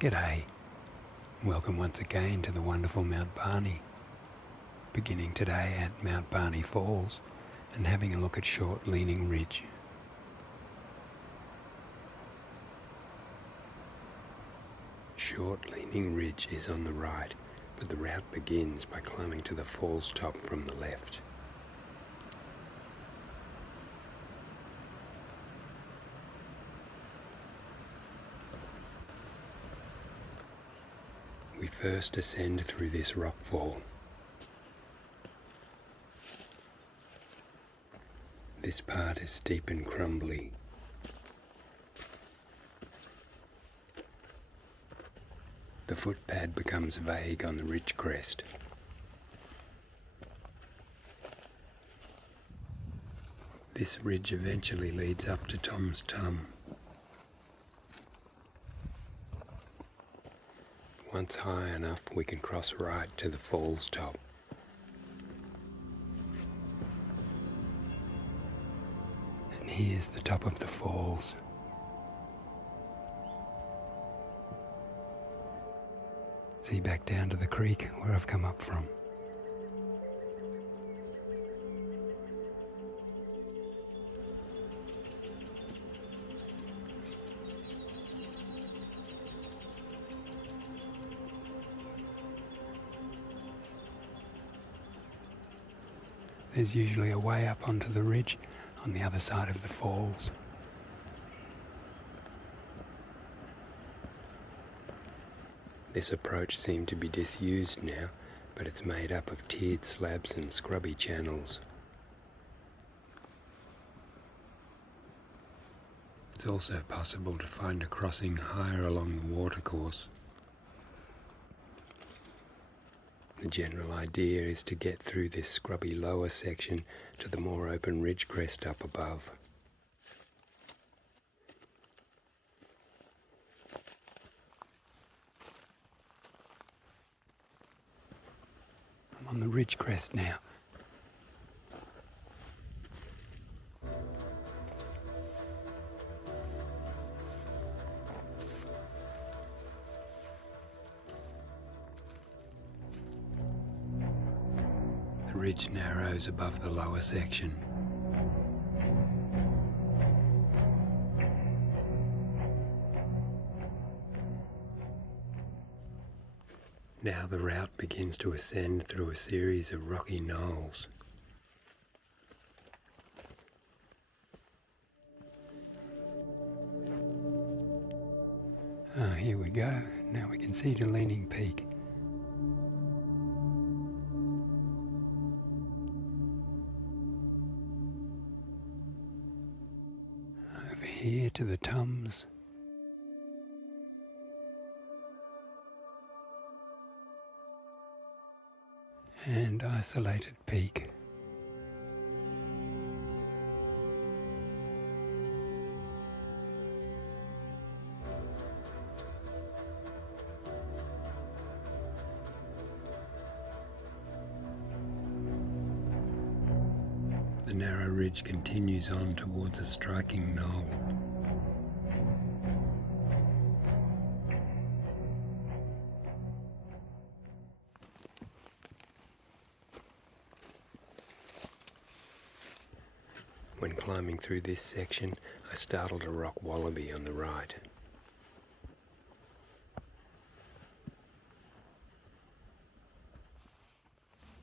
G'day. Welcome once again to the wonderful Mt Barney. Beginning today at Mt Barney Falls and having a look at Short Leaning Ridge. Short Leaning Ridge is on the right, but the route begins by climbing to the falls top from the left. We first ascend through this rockfall. This part is steep and crumbly. The footpad becomes vague on the ridge crest. This ridge eventually leads up to Tom's Tum. Once high enough, we can cross right to the falls top. And here's the top of the falls. See back down to the creek where I've come up from. There's usually a way up onto the ridge on the other side of the falls. This approach seemed to be disused now, but it's made up of tiered slabs and scrubby channels. It's also possible to find a crossing higher along the watercourse. The general idea is to get through this scrubby lower section to the more open ridge crest up above. I'm on the ridge crest now. The ridge narrows above the lower section. Now the route begins to ascend through a series of rocky knolls. Here we go. Now we can see the leaning peak. Over here to the Tums. And isolated peak. The narrow ridge continues on towards a striking knoll. When climbing through this section, I startled a rock wallaby on the right.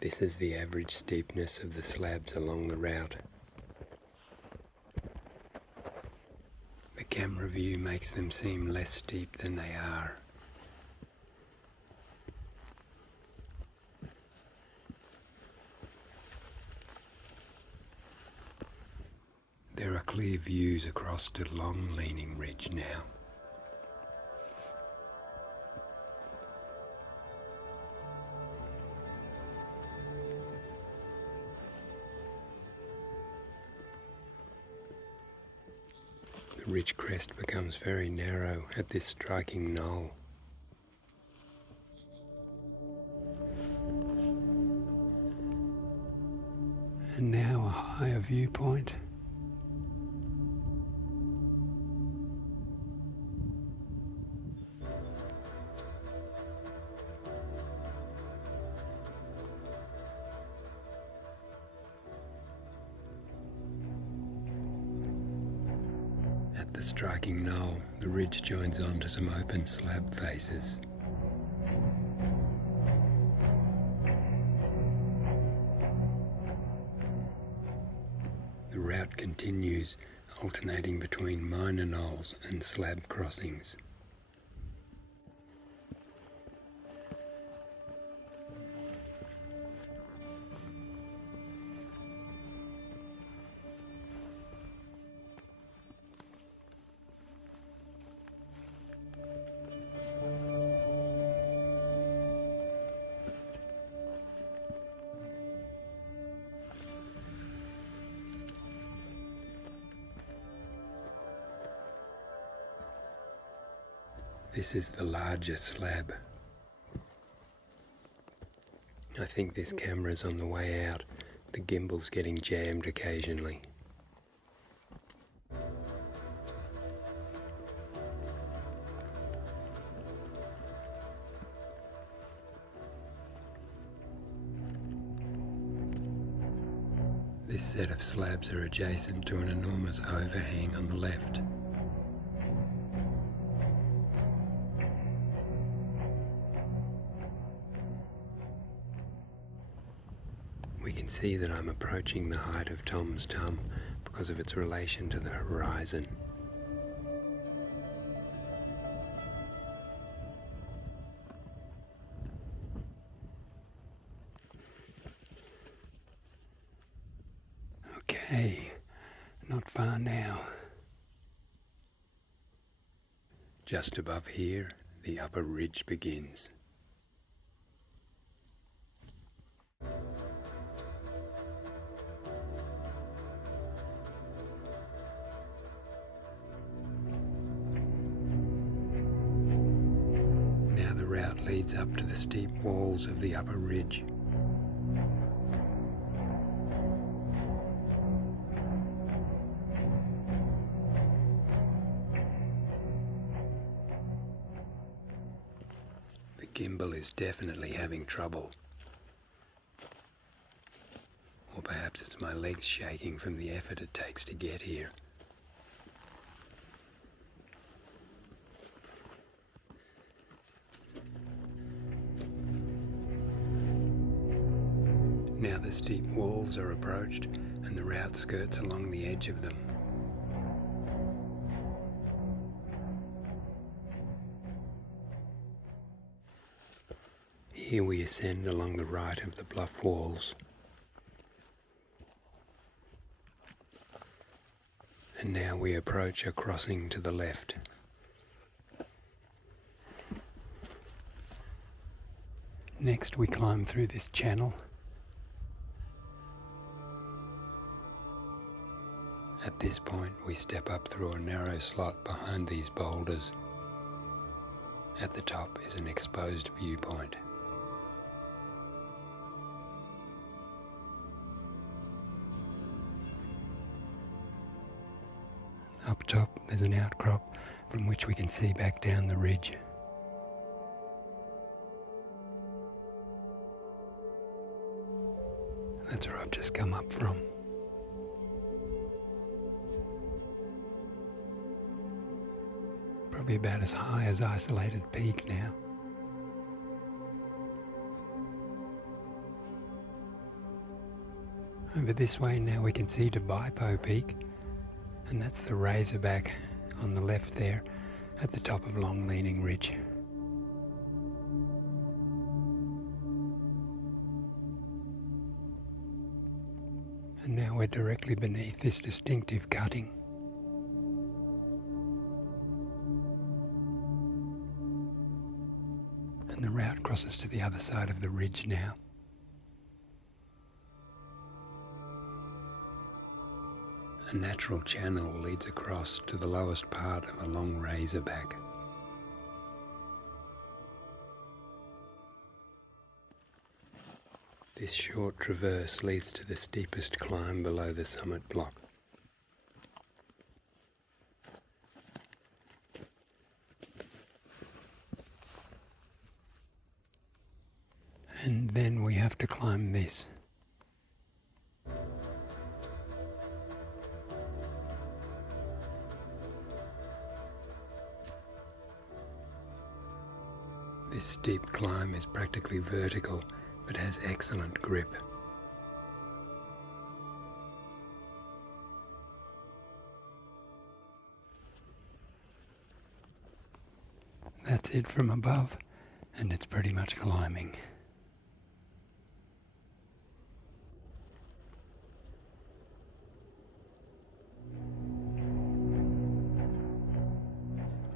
This is the average steepness of the slabs along the route. The camera view makes them seem less steep than they are. There are clear views across the long leaning ridge now. The ridge crest becomes very narrow at this striking knoll. And now a higher viewpoint. the striking knoll, the ridge joins on to some open slab faces. The route continues, alternating between minor knolls and slab crossings. This is the larger slab. I think this camera's on the way out. The gimbal's getting jammed occasionally. This set of slabs are adjacent to an enormous overhang on the left. We can see that I'm approaching the height of Tom's Tum because of its relation to the horizon. Okay, not far now. Just above here, the upper ridge begins. Now the route leads up to the steep walls of the upper ridge. The gimbal is definitely having trouble. Or perhaps it's my legs shaking from the effort it takes to get here. Now the steep walls are approached and the route skirts along the edge of them. Here we ascend along the right of the bluff walls. And now we approach a crossing to the left. Next we climb through this channel. At this point we step up through a narrow slot behind these boulders. At the top is an exposed viewpoint. Up top there's an outcrop from which we can see back down the ridge. That's where I've just come up from. Probably about as high as Isolated Peak now. Over this way now we can see Devipo Peak, and that's the razorback on the left there at the top of Long Leaning Ridge. And now we're directly beneath this distinctive cutting. And the route crosses to the other side of the ridge now. A natural channel leads across to the lowest part of a long razorback. This short traverse leads to the steepest climb below the summit block. And then we have to climb this. This steep climb is practically vertical, but has excellent grip. That's it from above, and it's pretty much climbing.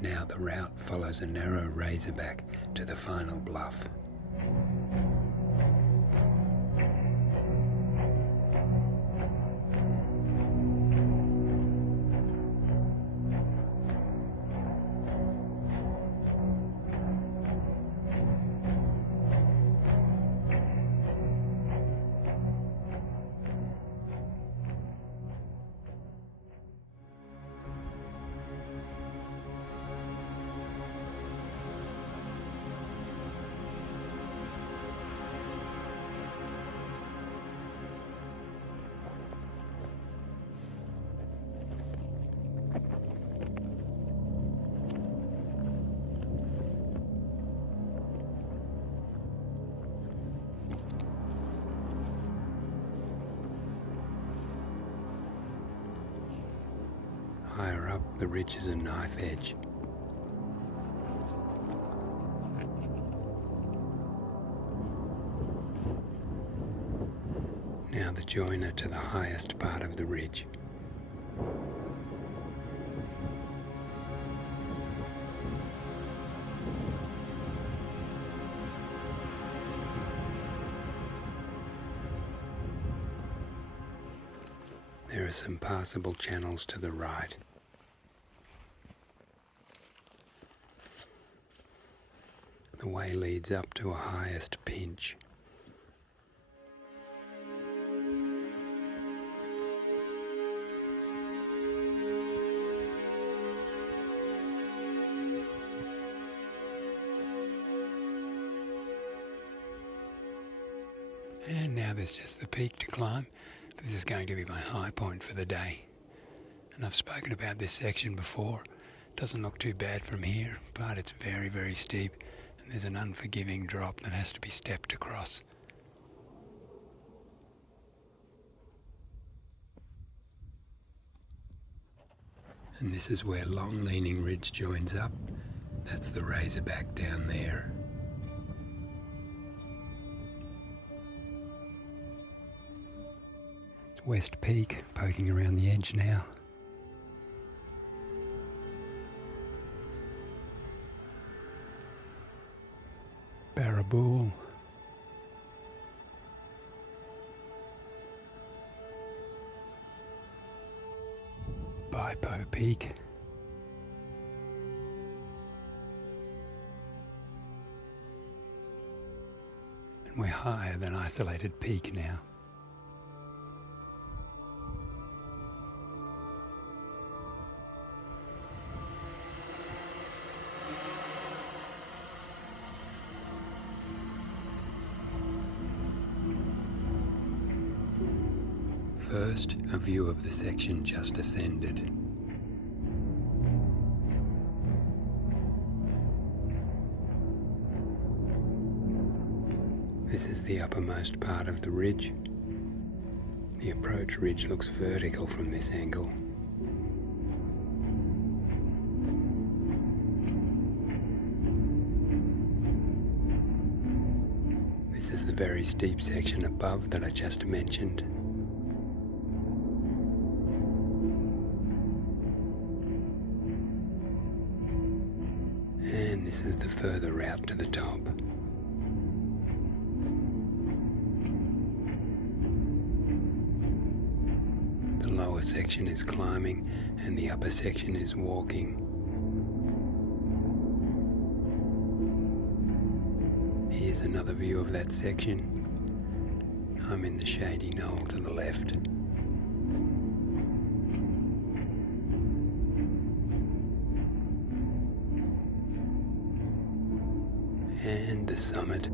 Now the route follows a narrow razorback to the final bluff. Higher up, the ridge is a knife edge. Now the joiner to the highest part of the ridge. There are some passable channels to the right. The way leads up to a highest pinch. And now there's just the peak to climb. This is going to be my high point for the day. And I've spoken about this section before. It doesn't look too bad from here, but it's very, very steep. And there's an unforgiving drop that has to be stepped across. And this is where long leaning ridge joins up. That's the razorback down there. It's West Peak poking around the edge now. Barrabool. Bipo Peak. And we're higher than Isolated Peak now. First, a view of the section just ascended. This is the uppermost part of the ridge. The approach ridge looks vertical from this angle. This is the very steep section above that I just mentioned. And this is the further route to the top. The lower section is climbing and the upper section is walking. Here's another view of that section. I'm in the shady knoll to the left. And the summit.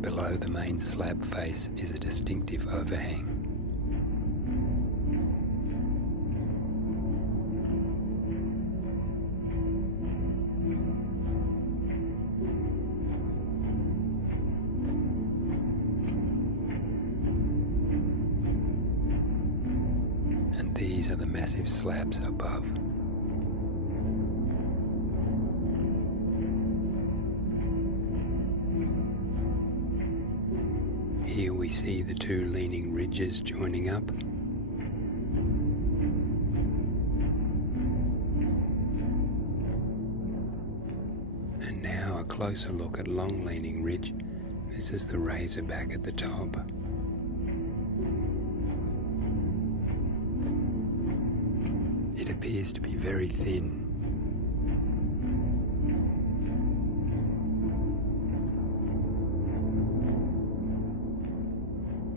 Below below the main slab face is a distinctive overhang. And these are the massive slabs above. Here we see the two leaning ridges joining up. And now a closer look at long leaning ridge. This is the razorback at the top. It appears to be very thin.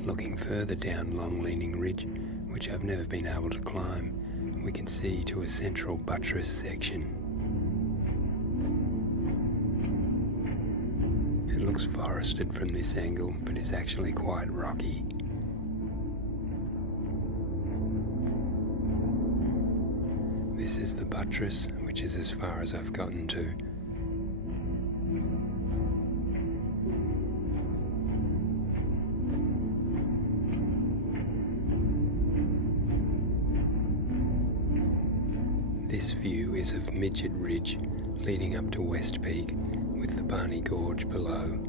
Looking further down Long Leaning Ridge, which I've never been able to climb, we can see to a central buttress section. It looks forested from this angle, but is actually quite rocky. This is the buttress, which is as far as I've gotten to. This view is of Midget Ridge leading up to West Peak with the Barney Gorge below.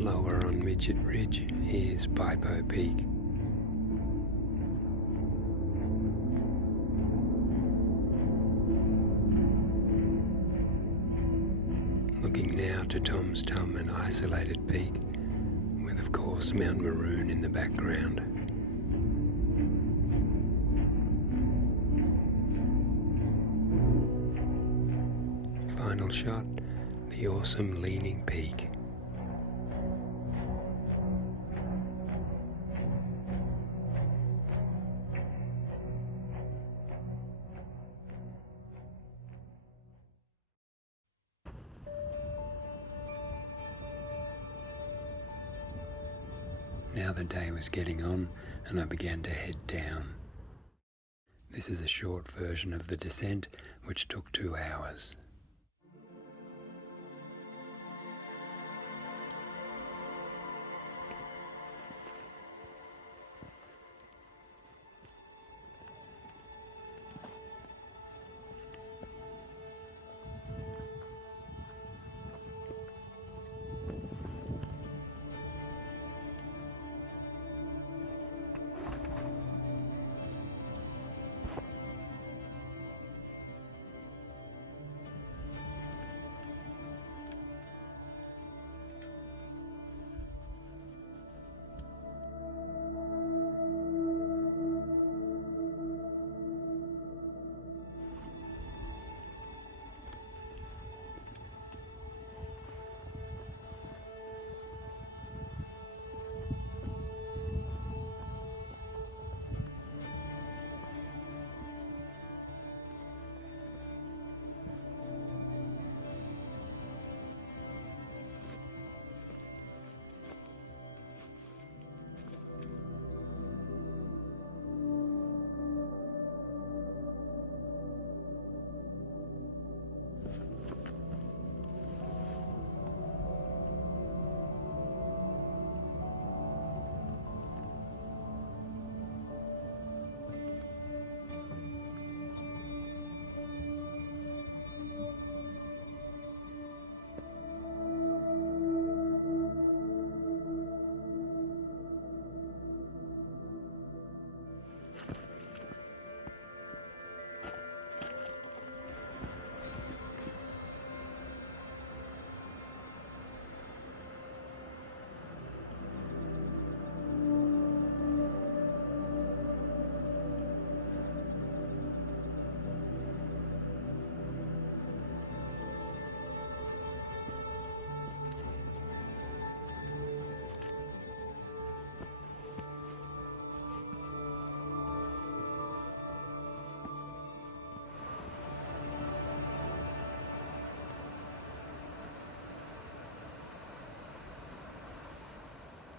Lower on Midget Ridge is Pipo Peak. Looking now to Tom's Tum, an isolated peak, with of course Mount Maroon in the background. Final shot, the awesome leaning peak. Now the day was getting on and I began to head down. This is a short version of the descent, which took 2 hours.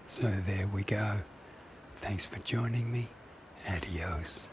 So there we go. Thanks for joining me. Adios.